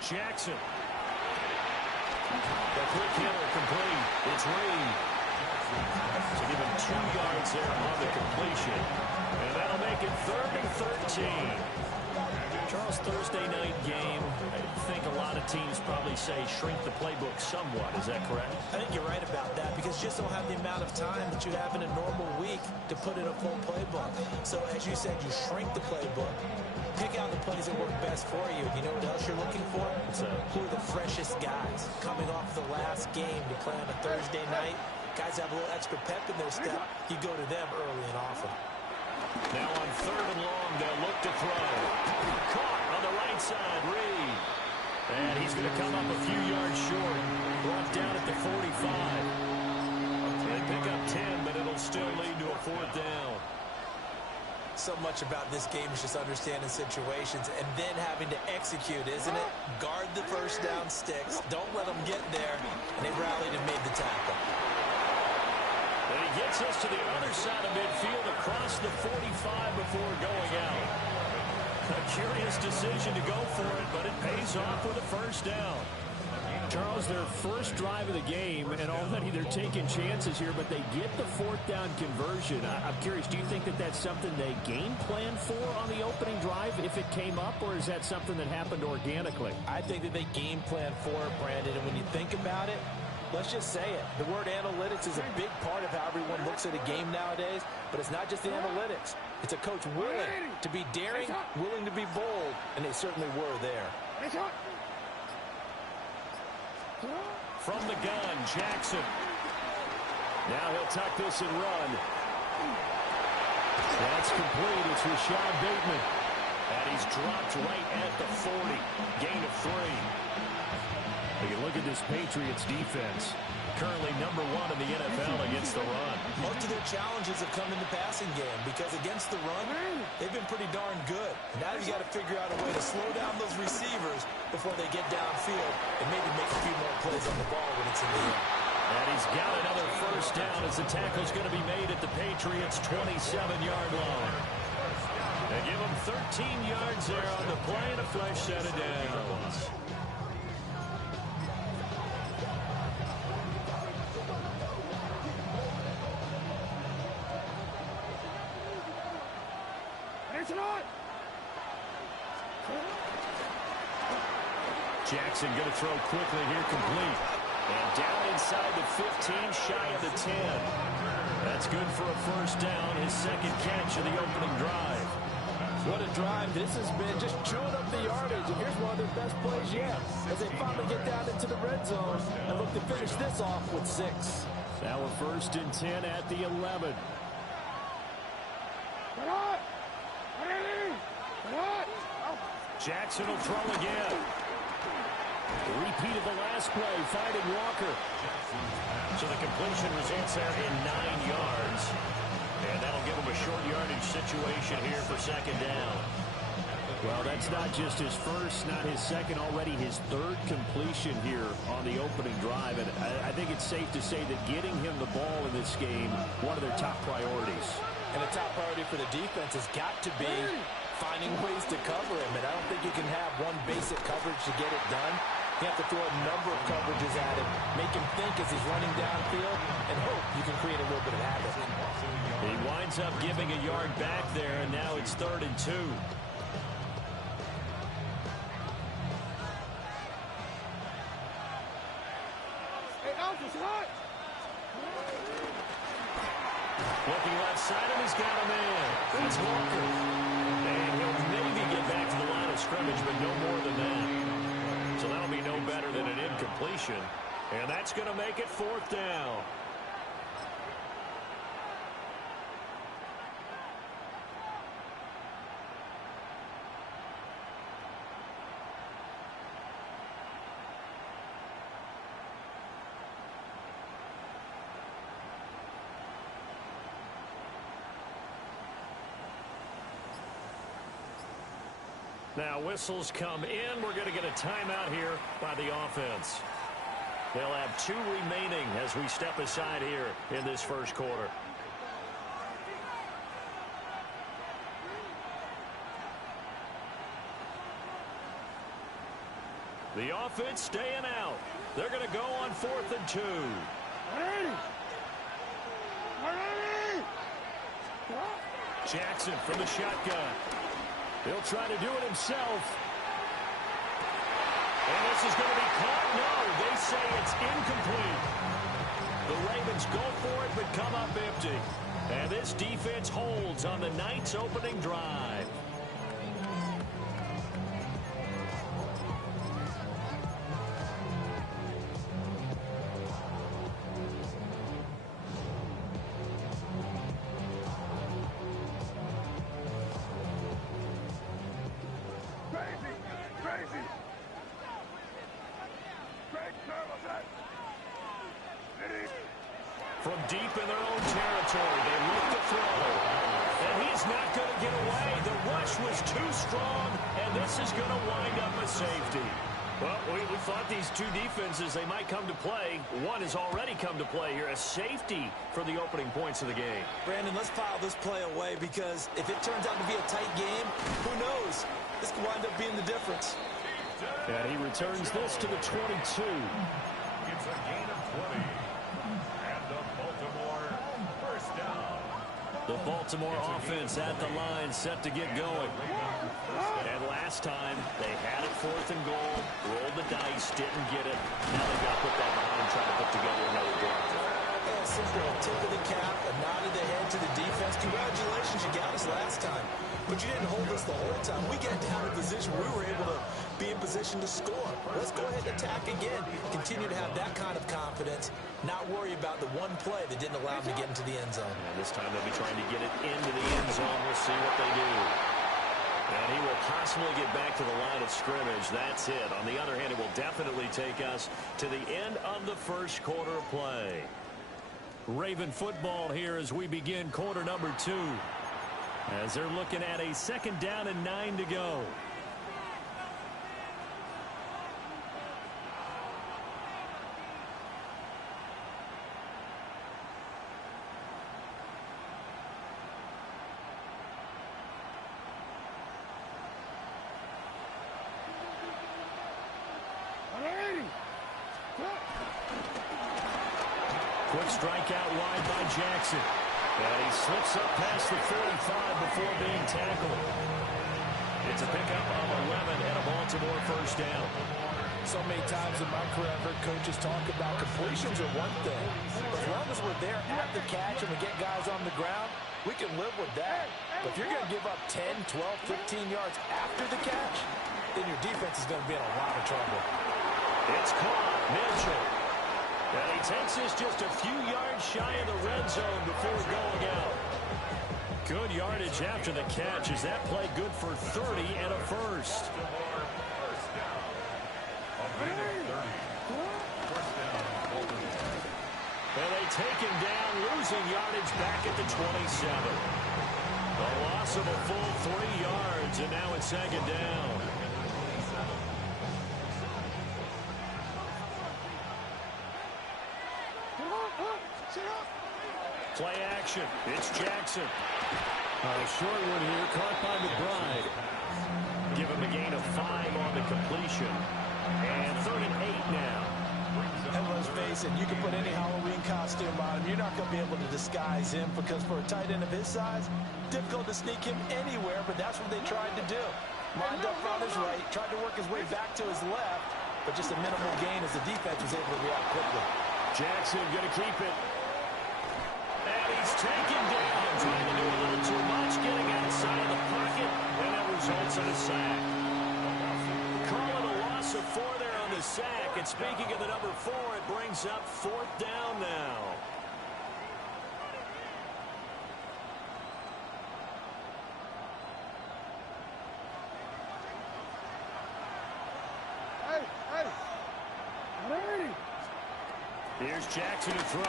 Jackson. The quick hitter complete. It's Reed. So give him 2 yards there on the completion. And that'll make it 3rd and 13. Charles, Thursday night game, I think a lot of teams probably say shrink the playbook somewhat. Is that correct? I think you're right about that because you just don't have the amount of time that you have in a normal week to put in a full playbook. So as you said, you shrink the playbook, pick out the plays that work best for you. You know what else you're looking for? Who are the freshest guys coming off the last game to play on a Thursday night? Guys have a little extra pep in their step. You go to them early and often. Now on 3rd and long, they'll look to throw. Caught on the right side, Reed. And he's going to come up a few yards short. Brought down at the 45. They pick up 10, but it'll still lead to a 4th down. So much about this game is just understanding situations and then having to execute, isn't it? Guard the first down sticks. Don't let them get there. And they rallied and made the tackle. And he gets us to the other side of midfield across the 45 before going out. A curious decision to go for it, but it pays off with a 1st down. Charles, their first drive of the game, and already they're taking chances here, but they get the 4th down conversion. I'm curious, do you think that that's something they game plan for on the opening drive if it came up, or is that something that happened organically? I think that they game plan for it, Brandon, and when you think about it, let's just say it. The word analytics is a big part of how everyone looks at a game nowadays, but it's not just the analytics. It's a coach willing to be daring, willing to be bold, and they certainly were there. From the gun, Jackson. Now he'll tuck this and run. That's complete. It's Rashad Bateman. And he's dropped right at the 40. Gain of 3. You look at this Patriots defense, currently #1 in the NFL against the run. Most of their challenges have come in the passing game because against the run, they've been pretty darn good. Now you got to figure out a way to slow down those receivers before they get downfield and maybe make a few more plays on the ball when it's in the air. And he's got another 1st down as the tackle's going to be made at the Patriots' 27-yard line. They give him 13 yards there on the play and a fresh set of downs. Jackson going to throw quickly here, complete. And down inside the 15, shy of the 10. That's good for a 1st down, his 2nd catch of the opening drive. What a drive this has been, just chewing up the yardage. And here's one of their best plays yet as they finally get down into the red zone and look to finish this off with 6. Now a 1st and 10 at the 11. Jackson will throw again. Repeat of the last play, finding Walker. So the completion results there in 9 yards. And that'll give him a short yardage situation here for 2nd down. Well, that's not just his first, not his second, already his 3rd completion here on the opening drive. And I think it's safe to say that getting him the ball in this game, one of their top priorities. And the top priority for the defense has got to be finding ways to cover him. And I don't think you can have one basic coverage to get it done. You have to throw a number of coverages at him, make him think as he's running downfield, and hope you can create a little bit of havoc. He winds up giving a yard back there, and now it's 3rd and 2. Looking left side, and he's got a man. That's Walker. And he'll maybe get back to the line of scrimmage, but no more than that. So that'll be no better than an incompletion. And that's going to make it 4th down. Now whistles come in. We're going to get a timeout here by the offense. They'll have 2 remaining as we step aside here in this 1st quarter. The offense staying out. They're going to go on 4th and 2. Jackson from the shotgun. He'll try to do it himself. And this is going to be caught. No, they say it's incomplete. The Ravens go for it, but come up empty. And this defense holds on the Knights' opening drive. From deep in their own territory, they look to throw. And he's not going to get away. The rush was too strong, and this is going to wind up a safety. Well, we thought these two defenses, they might come to play. One has already come to play here, a safety for the opening points of the game. Brandon, let's file this play away because if it turns out to be a tight game, who knows? This could wind up being the difference. And he returns this to the 22. It's a gain of 20. And the Baltimore first down. The Baltimore offense at the line, set to get going. And last time, they had it 4th and goal, rolled the dice, didn't get it. Now they've got to put that behind and try to put together another drive. Yeah, simple. Tip of the cap, a nod of the head to the defense. Congratulations, you got us last time. But you didn't hold us the whole time. We got down in a position where we were able to be in position to score. Let's go ahead and attack again. Continue to have that kind of confidence. Not worry about the one play that didn't allow them to get into the end zone. And this time they'll be trying to get it into the end zone. We'll see what they do. And he will possibly get back to the line of scrimmage. That's it. On the other hand, it will definitely take us to the end of the first quarter of play. Raven football here as we begin quarter number 2. As they're looking at a 2nd down and 9 to go. Quick strike out wide by Jackson. And he slips up past the 45 before being tackled. It's a pickup of 11 and a Baltimore first down. So many times in my career, I've heard coaches talk about completions are one thing. But as long as we're there at the catch and we get guys on the ground, we can live with that. But if you're going to give up 10, 12, 15 yards after the catch, then your defense is going to be in a lot of trouble. It's caught. Mitchell. And he takes this just a few yards shy of the red zone before going out. Good yardage after the catch. Is that play good for 30 and a first? And they take him down, losing yardage back at the 27. A loss of a full 3 yards, and now it's 2nd down. Play action. It's Jackson. Short one here, caught by McBride. Give him a gain of 5 on the completion. And 3rd and 8 now. And let's face it, you can put any Halloween costume on him. You're not going to be able to disguise him because for a tight end of his size, difficult to sneak him anywhere, but that's what they tried to do. Lined up on his right, tried to work his way back to his left, but just a minimal gain as the defense was able to react quickly. Jackson going to keep it. And he's taken down, trying to do a little too much, getting outside of the pocket, and that results in a sack. Call it a loss of 4 there on the sack, and speaking of the number 4, it brings up 4th down now. Here's Jackson to throw.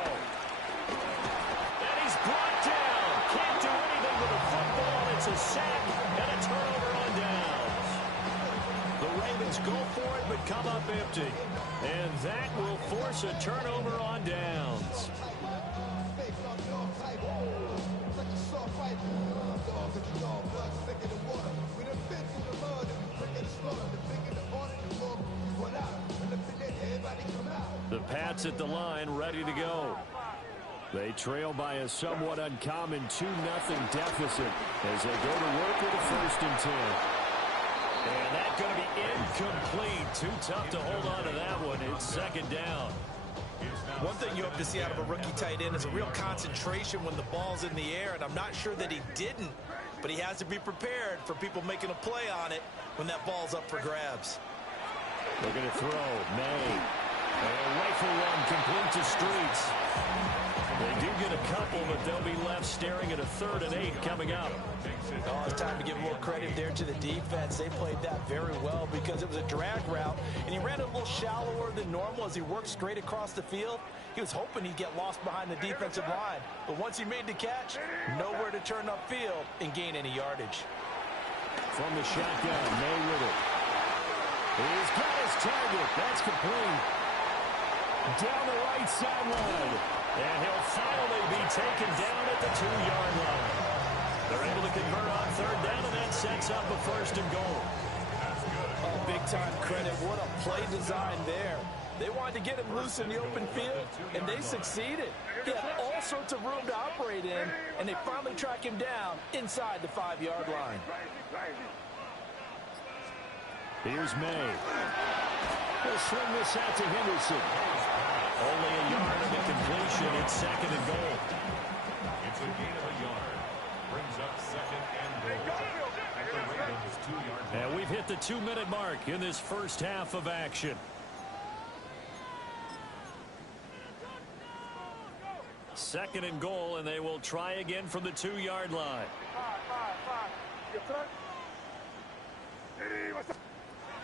And he's brought down. Can't do anything with the football. It's a sack and a turnover on downs. The Ravens go for it but come up empty. And that will force a turnover on downs. Pats at the line, ready to go. They trail by a somewhat uncommon 2-0 deficit as they go to work with a 1st and 10. And that's going to be incomplete. Too tough to hold on to that one. It's 2nd down. One thing you hope to see out of a rookie tight end is a real concentration when the ball's in the air, and I'm not sure that he didn't, but he has to be prepared for people making a play on it when that ball's up for grabs. Looking to throw. May. A rifle run complete to Streets. They do get a couple, but they'll be left staring at a 3rd and 8 coming up. Oh, it's time to give more credit there to the defense. They played that very well because it was a drag route, and he ran it a little shallower than normal as he worked straight across the field. He was hoping he'd get lost behind the defensive line, but once he made the catch, nowhere to turn upfield and gain any yardage. From the shotgun, May with it. He's got his target. That's complete. Down the right sideline. And he'll finally be taken down at the 2-yard line. They're able to convert on 3rd down, and that sets up a 1st and goal. Oh, big-time credit. What a play design there. They wanted to get him loose in the open field, and they succeeded. He had all sorts of room to operate in, and they finally track him down inside the 5-yard line. Here's May. He'll swing this out to Henderson. Only a yard of the completion. It's 2nd and goal. It's a gain of a yard. Brings up 2nd and goal. At the Ravens' 2-yard line. And we've hit the 2-minute mark in this first half of action. Second and goal, and they will try again from the 2-yard line.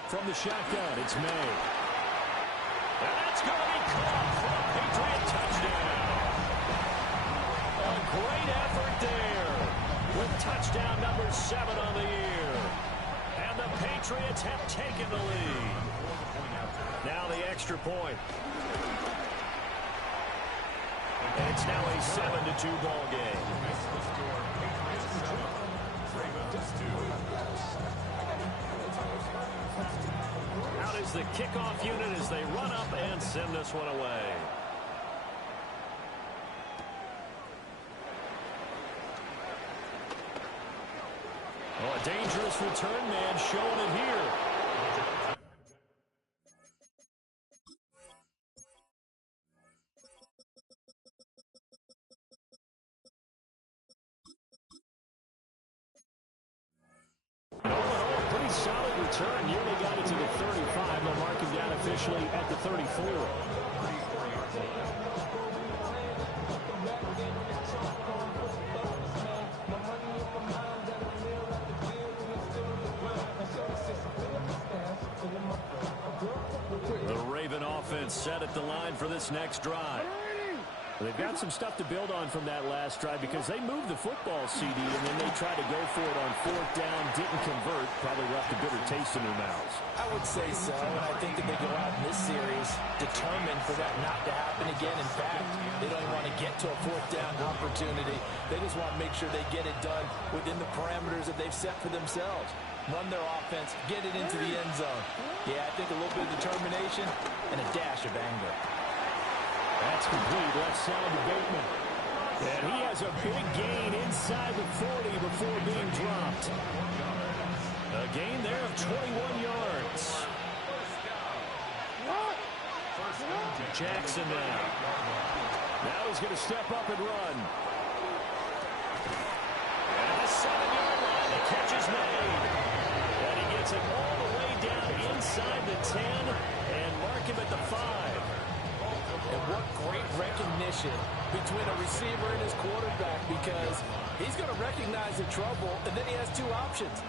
From the shotgun, it's May. And that's going to be caught for a Patriot touchdown. A great effort there with touchdown number 7 on the year. And the Patriots have taken the lead. Now the extra point. And it's now a 7-2 ball game. Out is the kickoff unit as they run up and send this one away. Oh, a dangerous return man showing it here. Pretty solid return. Nearly got it to the 35. They'll mark him down officially at the 34. The Raven offense set at the line for this next drive. They've got some stuff to build on from that last drive because they moved the football, CD, and then they tried to go for it on 4th down, didn't convert, probably left a bitter taste in their mouths. I would say so, and I think that they go out in this series determined for that not to happen again. In fact, they don't even want to get to a 4th down opportunity. They just want to make sure they get it done within the parameters that they've set for themselves. Run their offense, get it into the end zone. Yeah, I think a little bit of determination and a dash of anger. That's complete. Left side to Bateman. And he has a big gain inside the 40 before being dropped. A gain there of 21 yards. Jackson now. Now he's going to step up and run. And the 7-yard line, the catch is made. And he gets it all the way down inside the 10 and mark him at the 5. And what great recognition between a receiver and his quarterback, because he's going to recognize the trouble, and then he has 2 options.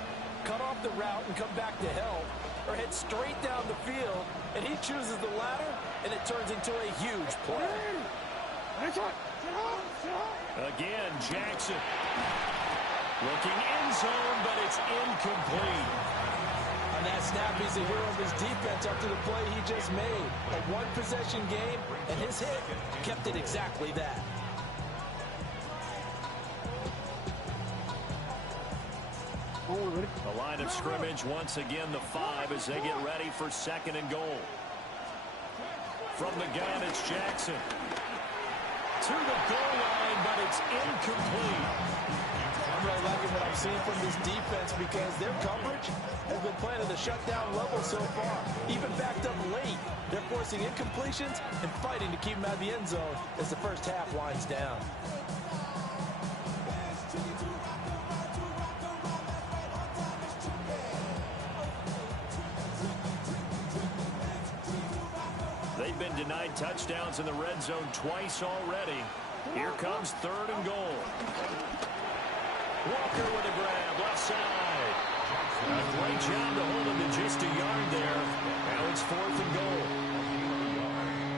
Cut off the route and come back to help, or head straight down the field, and he chooses the latter, and it turns into a huge play. Again, Jackson. Looking end zone, but it's incomplete. On that snap, he's a hero of his defense up to the play he just made. A one-possession game, and his hit kept it exactly that. The line of scrimmage, once again, the 5 as they get ready for 2nd and goal. From the gun, it's Jackson. To the goal line, but it's incomplete. I'm really liking what I'm seeing from this defense because their coverage has been playing at a shutdown level so far. Even backed up late, they're forcing incompletions and fighting to keep them out of the end zone as the first half winds down. They've been denied touchdowns in the red zone twice already. Here comes 3rd and goal. Walker with a grab, left side. A great job to hold him to just a yard there. Now it's 4th and goal.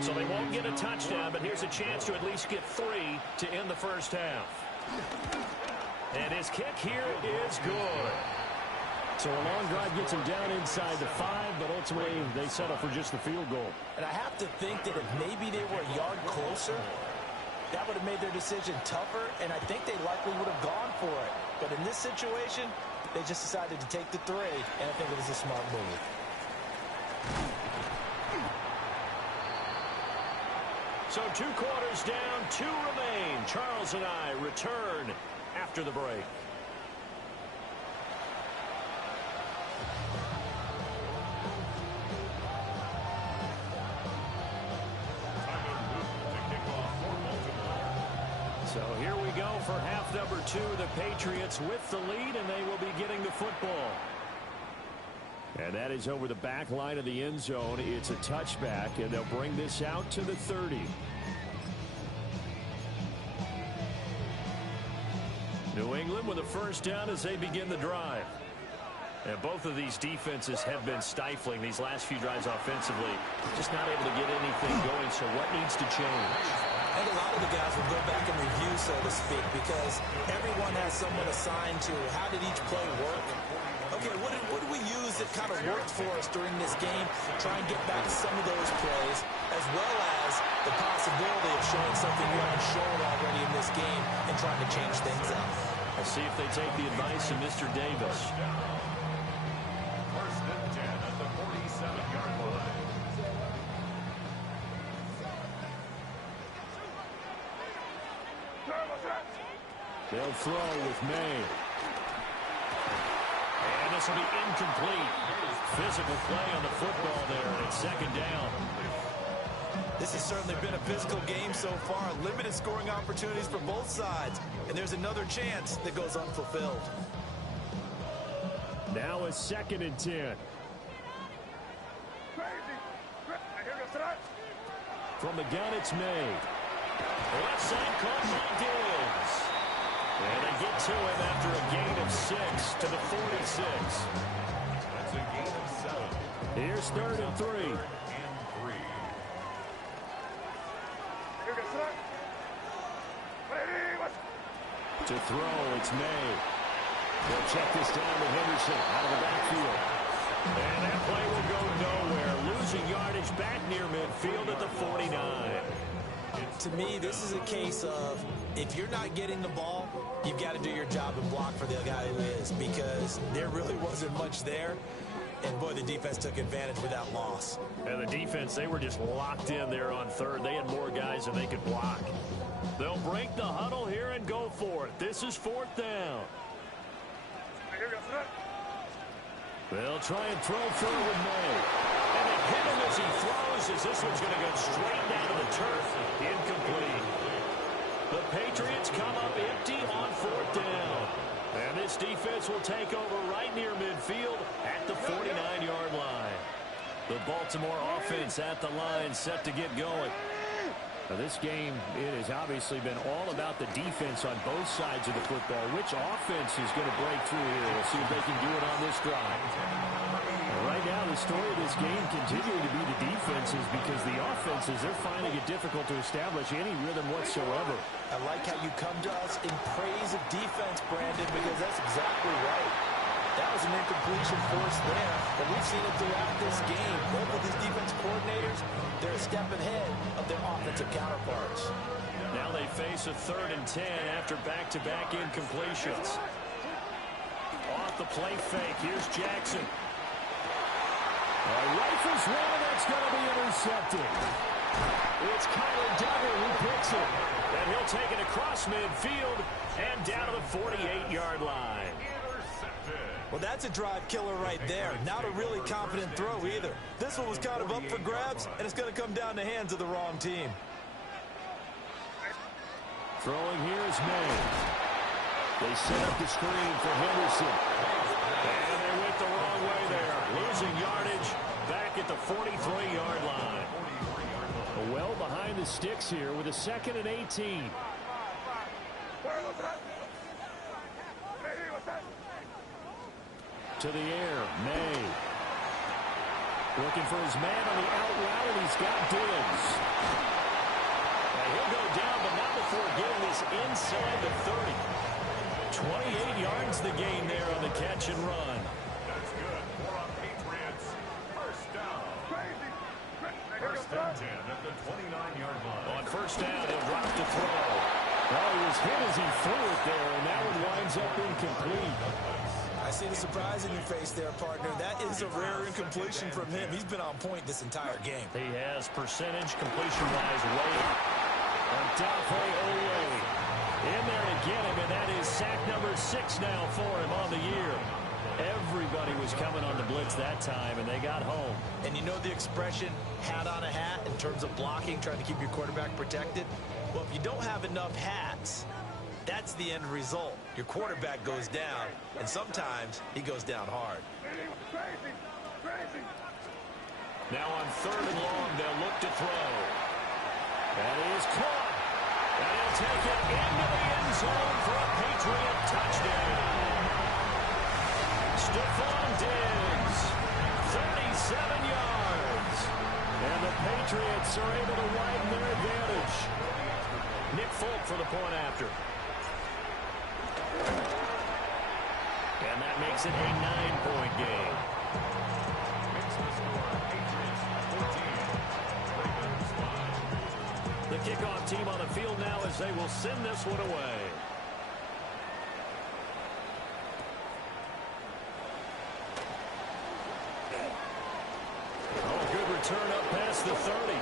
So they won't get a touchdown, but here's a chance to at least get 3 to end the first half. And his kick here is good. So a long drive gets him down inside the 5, but ultimately they settle for just the field goal. And I have to think that if maybe they were a yard closer, that would have made their decision tougher, and I think they likely would have gone for it. But in this situation, they just decided to take the 3, and I think it was a smart move. So 2 quarters down, 2 remain. Charles and I return after the break. So here we go for half number 2. The Patriots with the lead, and they will be getting the football. And that is over the back line of the end zone. It's a touchback, and they'll bring this out to the 30. New England with a first down as they begin the drive. And both of these defenses have been stifling these last few drives offensively. Just not able to get anything going, so what needs to change? I think a lot of the guys will go back and review, so to speak, because everyone has someone assigned to how did each play work. Okay, what did we use that kind of worked for us during this game? Try and get back to some of those plays, as well as the possibility of showing something you haven't shown already in this game and trying to change things up. I'll see if they take the advice of Mr. Davis. 1st and 10 at the 47-yard line. They'll throw with May. And this will be incomplete. Physical play on the football there, and it's 2nd down. This has certainly been a physical game so far. Limited scoring opportunities for both sides. And there's another chance that goes unfulfilled. Now a 2nd and 10. From the gun, it's May. Left side caught by Diggs. And they get to him after a gain of 6 to the 46. That's a gain of 7. Here's 3rd and 3. To throw, it's May. They'll check this down to Henderson out of the backfield. And that play will go nowhere. Losing yardage back near midfield at the 49. To me, this is a case of if you're not getting the ball, you've got to do your job and block for the guy who is, because there really wasn't much there. And, boy, the defense took advantage without loss. And the defense, they were just locked in there on 3rd. They had more guys than they could block. They'll break the huddle here and go for it. This is 4th down. They'll try and throw through with May. And they hit him as he throws, as this one's going to go straight down to the turf. Incomplete. The Patriots come up empty on 4th down. And this defense will take over right near midfield at the 49-yard line. The Baltimore offense at the line, set to get going. Now this game, it has obviously been all about the defense on both sides of the football. Which offense is going to break through here? We'll see if they can do it on this drive. And right now, the story of this game continuing to be the defenses, because the offenses, they're finding it difficult to establish any rhythm whatsoever. I like how you come to us in praise of defense, Brandon, because that's exactly right. That was an incompletion forced there, but we've seen it throughout this game. Both of these defense coordinators, they're a step ahead of their offensive counterparts. Now they face a 3rd and 10 after back-to-back incompletions. Off the play fake, here's Jackson. Rifles one, that's going to be intercepted. It's Kyler Duggar who picks it. And he'll take it across midfield and down to the 48-yard line. Well, that's a drive killer right there. Not a really confident throw either. This one was kind of up for grabs, and it's going to come down the hands of the wrong team. Throwing here is May. They set up the screen for Henderson. And they went the wrong way there. Losing yardage back at the 43-yard line. Well behind the sticks here with a 2nd and 18. To the air, May. Looking for his man on the out route, and he's got Diggs. And he'll go down, but not before getting this inside the 30. 28 yards the gain there on the catch and run. That's good for a Patriots first down. First and 10 at the 29-yard line. On first down, he'll drop to throw. Well, he was hit as he threw it there, and that one winds up incomplete. I see the surprise in your face there, partner. That is a rare incompletion from him. He's been on point this entire game. He has percentage completion-wise way up. Odafe Oweh in there to get him, and that is sack number 6 now for him on the year. Everybody was coming on the blitz that time, and they got home. And you know the expression, hat on a hat, in terms of blocking, trying to keep your quarterback protected? Well, if you don't have enough hats, that's the end result. Your quarterback goes down, and sometimes he goes down hard. Now on 3rd and long, they'll look to throw. That is caught. And he'll take it into the end zone for a Patriot touchdown. Stephon Diggs, 37 yards. And the Patriots are able to widen their advantage. Nick Folk for the point after. And that makes it a 9-point game. The kickoff team on the field now as they will send this one away. Oh, good return up past the 30.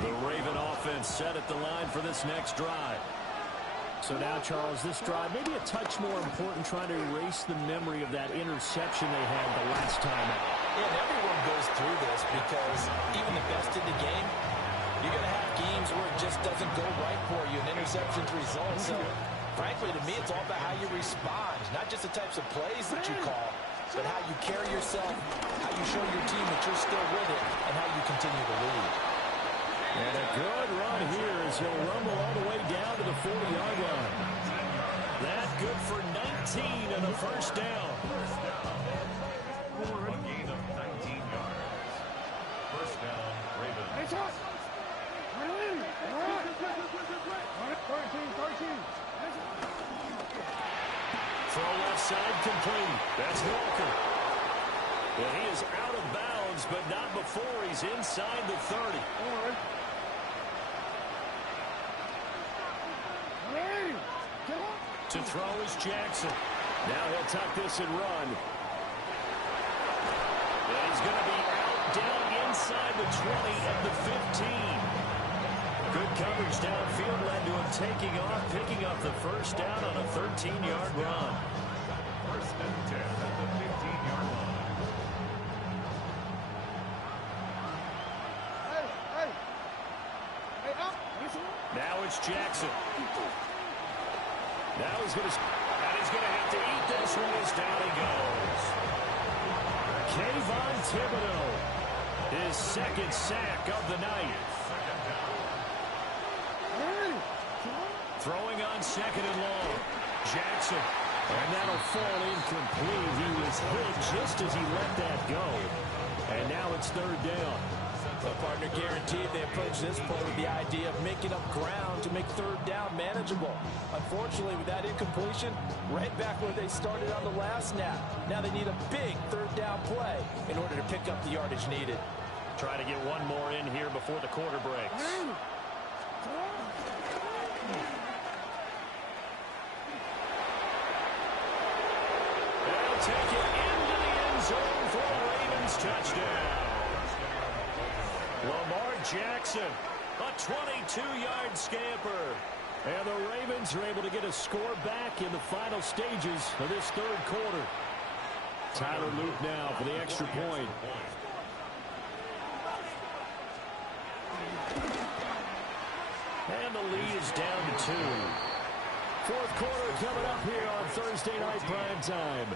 The Raven offense set at the line for this next drive. So now, Charles, this drive maybe a touch more important, trying to erase the memory of that interception they had the last time out. Yeah, and everyone goes through this because even the best in the game, you're going to have games where it just doesn't go right for you, and interceptions result. So, frankly, to me, it's all about how you respond, not just the types of plays that you call, but how you carry yourself, how you show your team that you're still with it, and how you continue to lead. And a good run here as he'll rumble all the way down to the 40-yard line. That good for 19 and a first down. A gain of 19 yards. First down, Ravens. Throw left side complete. That's Walker. And he is out of bounds, but not before he's inside the 30. To throw is Jackson. Now he'll tuck this and run. And he's going to be out down inside the 20 at the 15. Good coverage downfield led to him taking off, picking up the first down on a 13-yard run. First and 10 at the 15-yard line. Now it's Jackson. Now he's going to have to eat this one as down he goes. Kayvon Thibodeau, his 2nd sack of the night. Throwing on 2nd and long. Jackson. And that'll fall incomplete. He was hit just as he let that go. And now it's 3rd down. The partner guaranteed they approach this play with the idea of making up ground to make 3rd down manageable. Unfortunately, with that incompletion, right back where they started on the last snap. Now they need a big 3rd down play in order to pick up the yardage needed. Try to get one more in here before the quarter breaks. And Jackson, a 22-yard scamper. And the Ravens are able to get a score back in the final stages of this third quarter. Tyler Luke now for the extra point. And the lead is down to 2. Fourth quarter coming up here on Thursday Night Primetime.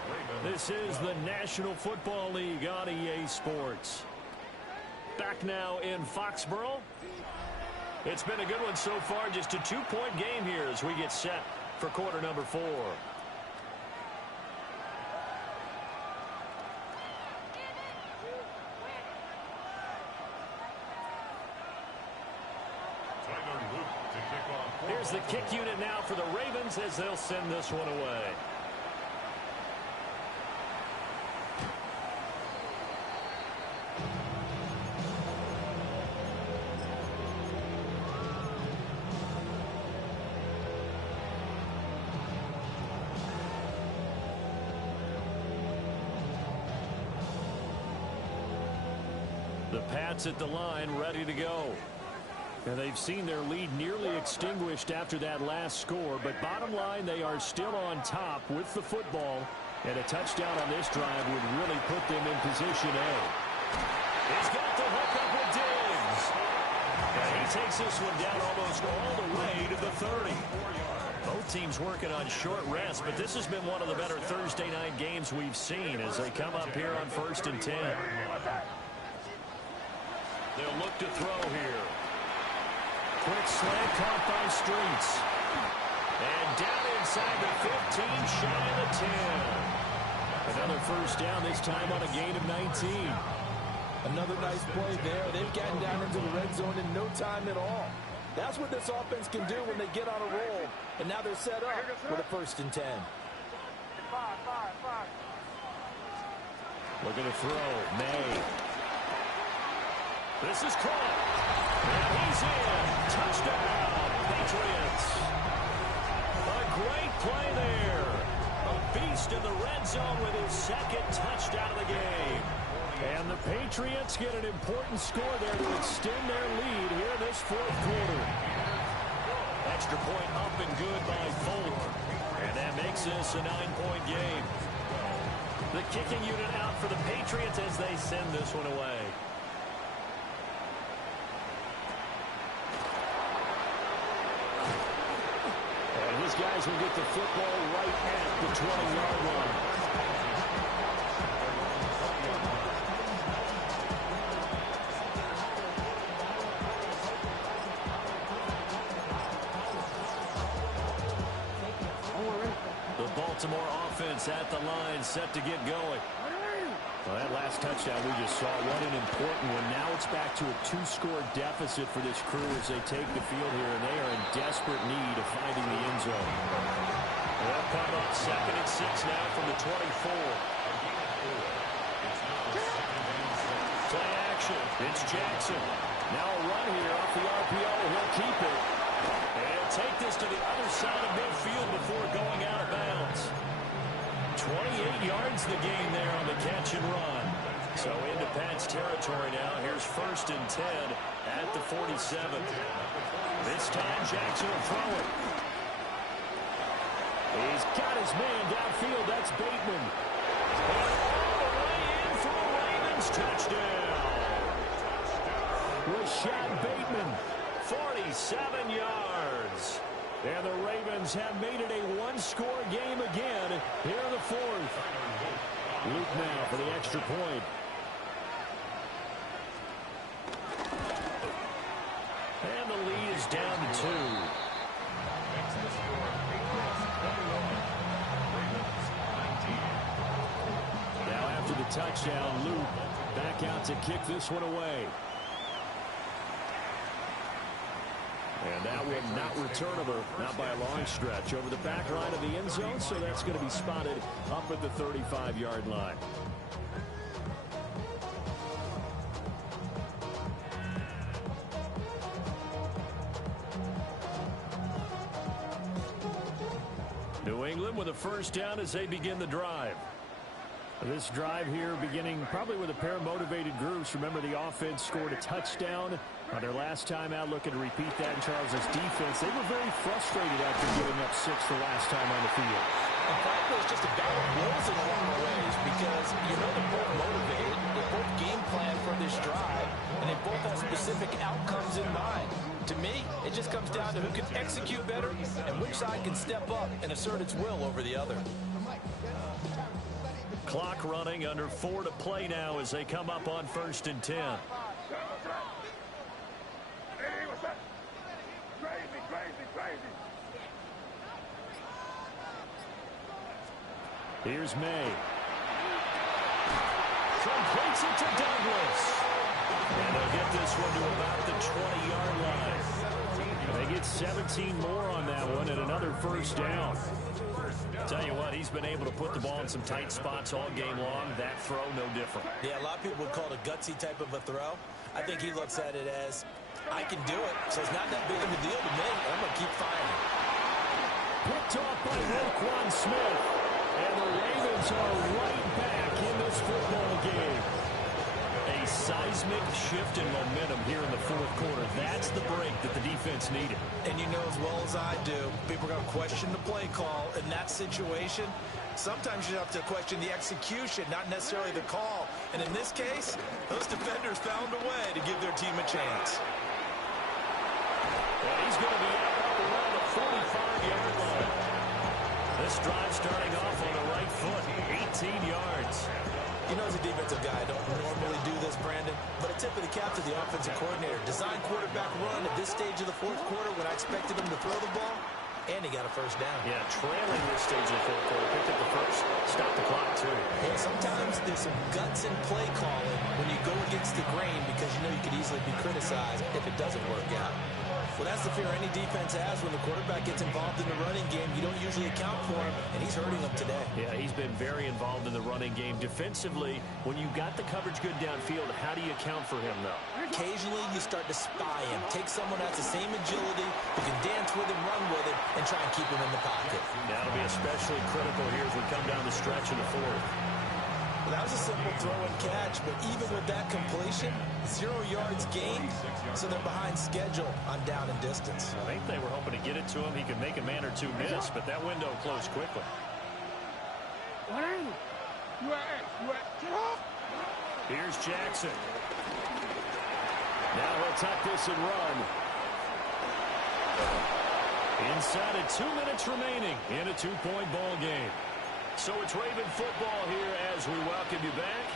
This is the National Football League on EA Sports. Back now in Foxborough. It's been a good one so far. Just a 2-point game here as we get set for quarter number 4. Here's the kick unit now for the Ravens as they'll send this one away. The Pats at the line, ready to go. And they've seen their lead nearly extinguished after that last score. But bottom line, they are still on top with the football. And a touchdown on this drive would really put them in position A. He's got the hook up with Diggs. And he takes this one down almost all the way to the 30. Both teams working on short rest, but this has been one of the better Thursday night games we've seen as they come up here on 1st and 10. They'll look to throw here. Quick slant caught by Streets. And down inside the 15, shy of the 10. Another first down, this time on a gain of 19. Another nice play there. They've gotten down into the red zone in no time at all. That's what this offense can do when they get on a roll. And now they're set up with a 1st and 10. Looking to throw. May. This is caught. And he's in. Touchdown, Patriots. A great play there. A beast in the red zone with his second touchdown of the game. And the Patriots get an important score there to extend their lead here in this fourth quarter. Extra point up and good by Folk. And that makes this a 9-point game. The kicking unit out for the Patriots as they send this one away. His guys will get the football right at the 20-yard line. The Baltimore offense at the line, set to get going. Well, that last touchdown we just saw, what an important one. Now it's back to a 2-score deficit for this crew as they take the field here, and they are in desperate need of finding the end zone. They'll come up 2nd and 6 now from the 24. Play action. It's Jackson. Now a run here off the RPO. He'll keep it. And he'll take this to the other side of midfield before going out of bounds. 28 yards the gain there on the catch and run. So into Pat's territory now. Here's 1st and 10 at the 47. This time Jackson will throw it. He's got his man downfield. That's Bateman. And all the way in for a Ravens touchdown. Rashad Bateman. 47 yards. And the Ravens have made it a 1-score game again here in the fourth. Luke now for the extra point. And the lead is down to 2. Now after the touchdown, Luke back out to kick this one away. And that one not returnable, not by a long stretch, over the back line of the end zone, so that's going to be spotted up at the 35-yard line. New England with a first down as they begin the drive. This drive here beginning probably with a pair of motivated groups. Remember, the offense scored a touchdown on their last time out, looking to repeat that in Charles' defense. They were very frustrated after giving up 6 the last time on the field. And frankly, it's just a battle of wills in a lot of ways because you know they're both motivated. They both game plan for this drive, and they both have specific outcomes in mind. To me, it just comes down to who can execute better and which side can step up and assert its will over the other. Clock running, under 4 to play now as they come up on 1st and 10. Here's May. Completes it to Douglas. And they'll get this one to about the 20-yard line. They get 17 more on that one and another first down. Tell you what, he's been able to put the ball in some tight spots all game long. That throw, no different. Yeah, a lot of people would call it a gutsy type of a throw. I think he looks at it as, I can do it, so it's not that big of a deal to me. I'm going to keep firing. Picked off by Roquan Smith. And the Ravens are right back in this football game. A seismic shift in momentum here in the fourth quarter. That's the break that the defense needed. And you know as well as I do, people are going to question the play call in that situation. Sometimes you have to question the execution, not necessarily the call. And in this case, those defenders found a way to give their team a chance. Well, he's going to be out around the 45-yard line. This drive starting off on the right foot, 18 yards. You know, as a defensive guy, I don't normally do this, Brandon, but a tip of the cap to the offensive coordinator. Design quarterback run at this stage of the fourth quarter when I expected him to throw the ball, and he got a first down. Yeah, trailing this stage of the fourth quarter. Picked up the first, stopped the clock, too. And sometimes there's some guts in play calling when you go against the grain because you know you could easily be criticized if it doesn't work out. Well, that's the fear any defense has when the quarterback gets involved in the running game. You don't usually account for him, and he's hurting them today. Yeah, he's been very involved in the running game. Defensively, when you got the coverage good downfield, how do you account for him, though? Occasionally, you start to spy him. Take someone that has the same agility, who can dance with him, run with him, and try and keep him in the pocket. That'll be especially critical here as we come down the stretch in the fourth. Well, that was a simple throw and catch, but even with that completion, 0 yards gained, so they're behind schedule on down and distance. I think they were hoping to get it to him. He could make a man or two miss, but that window closed quickly. Here's Jackson. Now he'll tuck this and run. Inside of 2 minutes remaining in a 2-point ball game. So it's Raven football here as we welcome you back.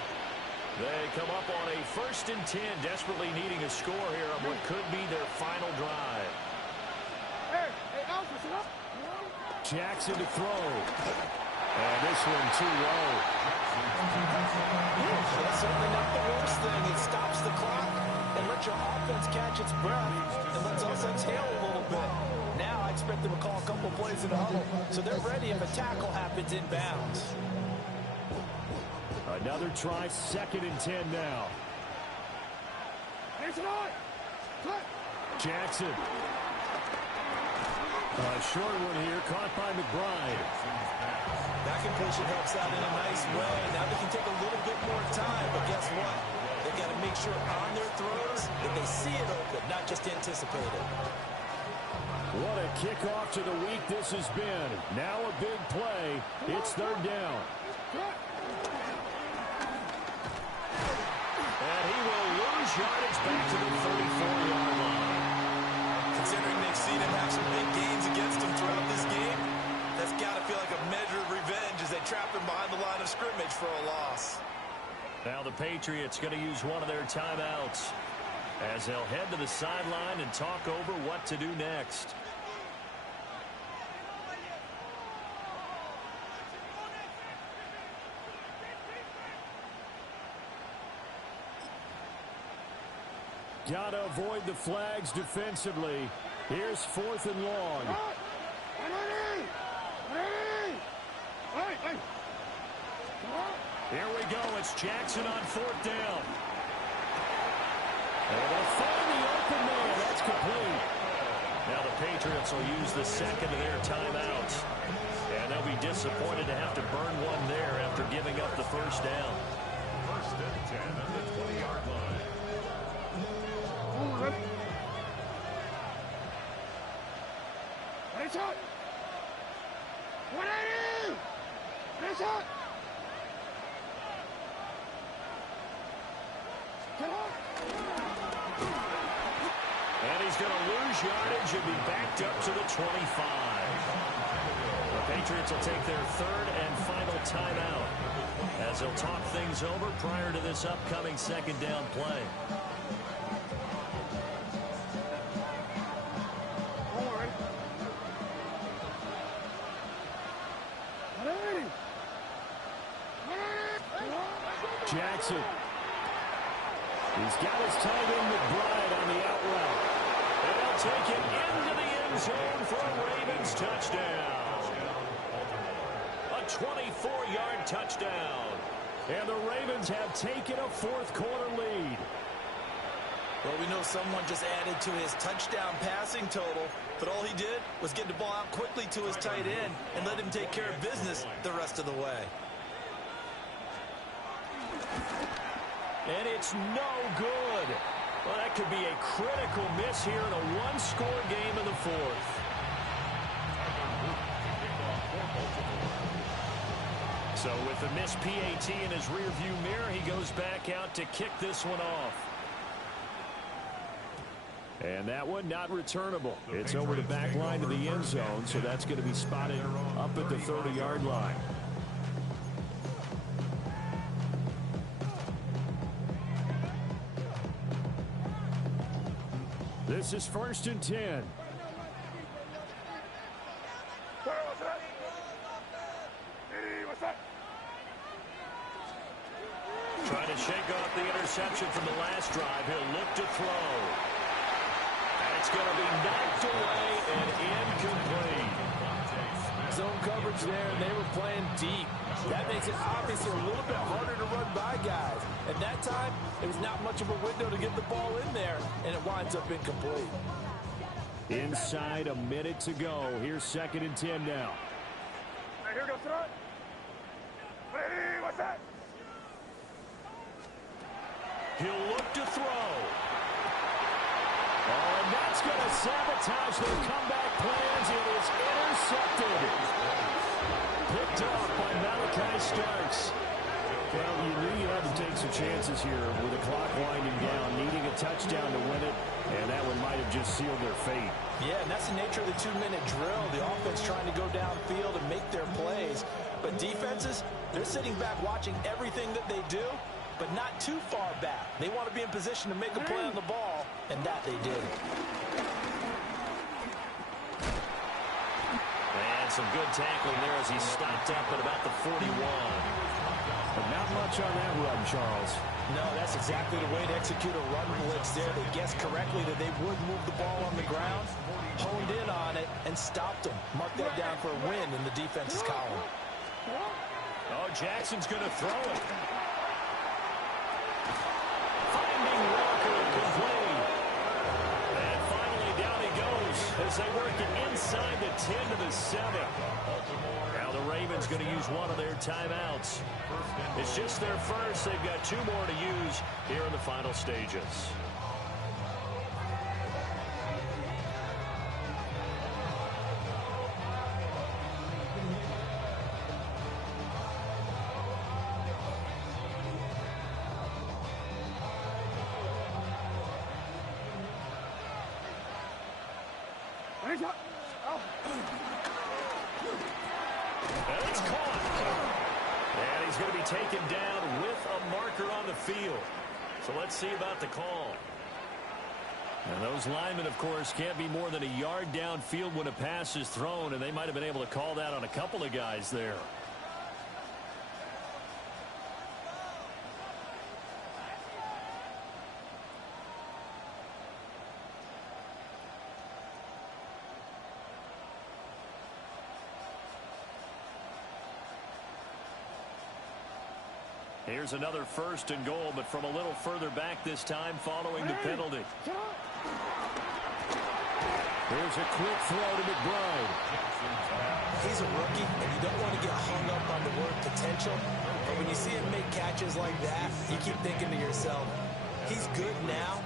They come up on a 1st and 10, desperately needing a score here on what could be their final drive. Jackson to throw. And this one too low. That's certainly not the worst thing. It stops the clock and lets your offense catch its breath and lets us exhale a little bit. Now I expect them to call a couple plays in the huddle, so they're ready if a tackle happens inbounds. Another try, 2nd and 10 now. Jackson. A short one here, caught by McBride. That completion helps out in a nice way. Now they can take a little bit more time, but guess what? They've got to make sure on their throws that they see it open, not just anticipate it. What a kickoff to the week this has been. Now a big play. It's 3rd down. And he will lose yardage back to the 34-yard line. Considering they've seen him have some big gains against him throughout this game, that's got to feel like a measure of revenge as they trap him behind the line of scrimmage for a loss. Now the Patriots going to use one of their timeouts as they'll head to the sideline and talk over what to do next. Gotta avoid the flags defensively. Here's 4th and long. Here we go. It's Jackson on 4th down. And they'll find the open man. That's complete. Now the Patriots will use the second of their timeouts. And they'll be disappointed to have to burn one there after giving up the first down. First and 10 at the 20-yard line. Nice shot! 180! Nice shot! And he's going to lose yardage and be backed up to the 25. The Patriots will take their third and final timeout as they'll talk things over prior to this upcoming second down play. Jackson. He's got his tight end McBride on the out route. And they'll take it into the end zone for a Ravens touchdown. A 24-yard touchdown. And the Ravens have taken a fourth-quarter lead. Well, we know someone just added to his touchdown passing total, but all he did was get the ball out quickly to his tight end and let him take care of business the rest of the way. And it's no good. Well, that could be a critical miss here in a one-score game in the fourth. So with the missed PAT in his rearview mirror, he goes back out to kick this one off. And that one not returnable. It's over the back line to the end zone, so that's going to be spotted up at the 30-yard line. This is 1st and 10. Trying to shake off the interception from the last drive. He'll look to throw. And it's going to be knocked away and incomplete. Zone coverage there, and they were playing deep. That makes it obviously a little bit harder to run by guys. At that time, it was not much of a window to get the ball in there, and it winds up incomplete. Inside a minute to go. Here's 2nd and 10 now. Hey, here goes front. Hey, what's that? He'll look to throw. Oh, and that's going to sabotage their comeback plans. It is intercepted. Picked off by Malachi Starks. Well, you knew you had to take some chances here with the clock winding down, needing a touchdown to win it, and that one might have just sealed their fate. Yeah, and that's the nature of the 2-minute drill. The offense trying to go downfield and make their plays. But defenses, they're sitting back watching everything that they do, but not too far back. They want to be in position to make a play on the ball, and that they did. And some good tackling there as he stopped up at about the 41. But not much on that run, Charles. No, that's exactly the way to execute a run blitz there. They guessed correctly that they would move the ball on the ground, honed in on it, and stopped them. Mark that down for a win in the defense's column. Oh, Jackson's going to throw it. Finding Walker complete. And finally down he goes as they work it inside the 10 to the 7. Now the Ravens going to use one of their timeouts. It's just their first. They've got 2 more to use here in the final stages. Nice shot. Oh. And it's caught. And he's going to be taken down with a marker on the field. So let's see about the call. And those linemen, of course, can't be more than a yard downfield when a pass is thrown, and they might have been able to call that on a couple of guys there. Here's another 1st and goal, but from a little further back this time following the penalty. Here's a quick throw to McBride. He's a rookie, and you don't want to get hung up on the word potential. But when you see him make catches like that, you keep thinking to yourself, he's good now.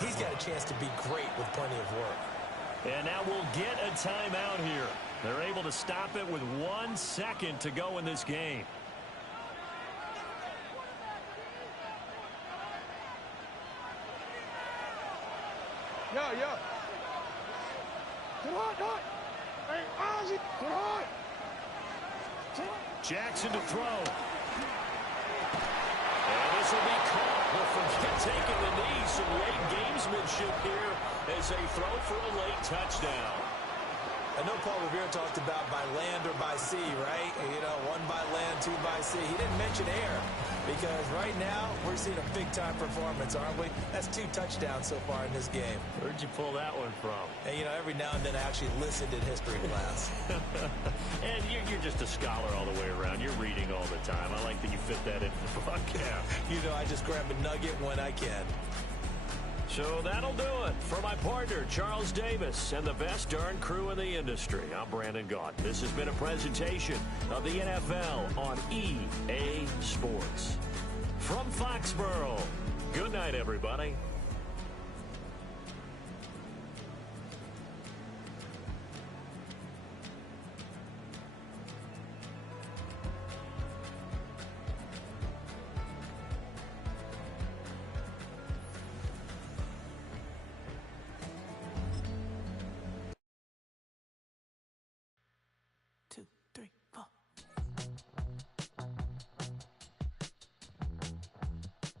He's got a chance to be great with plenty of work. And now we'll get a timeout here. They're able to stop it with 1 second to go in this game. Yeah. Get hard. Hey, Ozzy, get hard. Jackson to throw. And this will be caught. Well, forget taking the knee. Some late gamesmanship here as they throw for a late touchdown. I know Paul Revere talked about by land or by sea, right? You know, 1 by land, 2 by sea. He didn't mention air because right now we're seeing a big-time performance, aren't we? That's 2 touchdowns so far in this game. Where'd you pull that one from? And, you know, every now and then I actually listened in history class. And you're just a scholar all the way around. You're reading all the time. I like that you fit that into the broadcast. You know, I just grab a nugget when I can. So that'll do it for my partner, Charles Davis, and the best darn crew in the industry. I'm Brandon Gault. This has been a presentation of the NFL on EA Sports. From Foxborough, good night, everybody.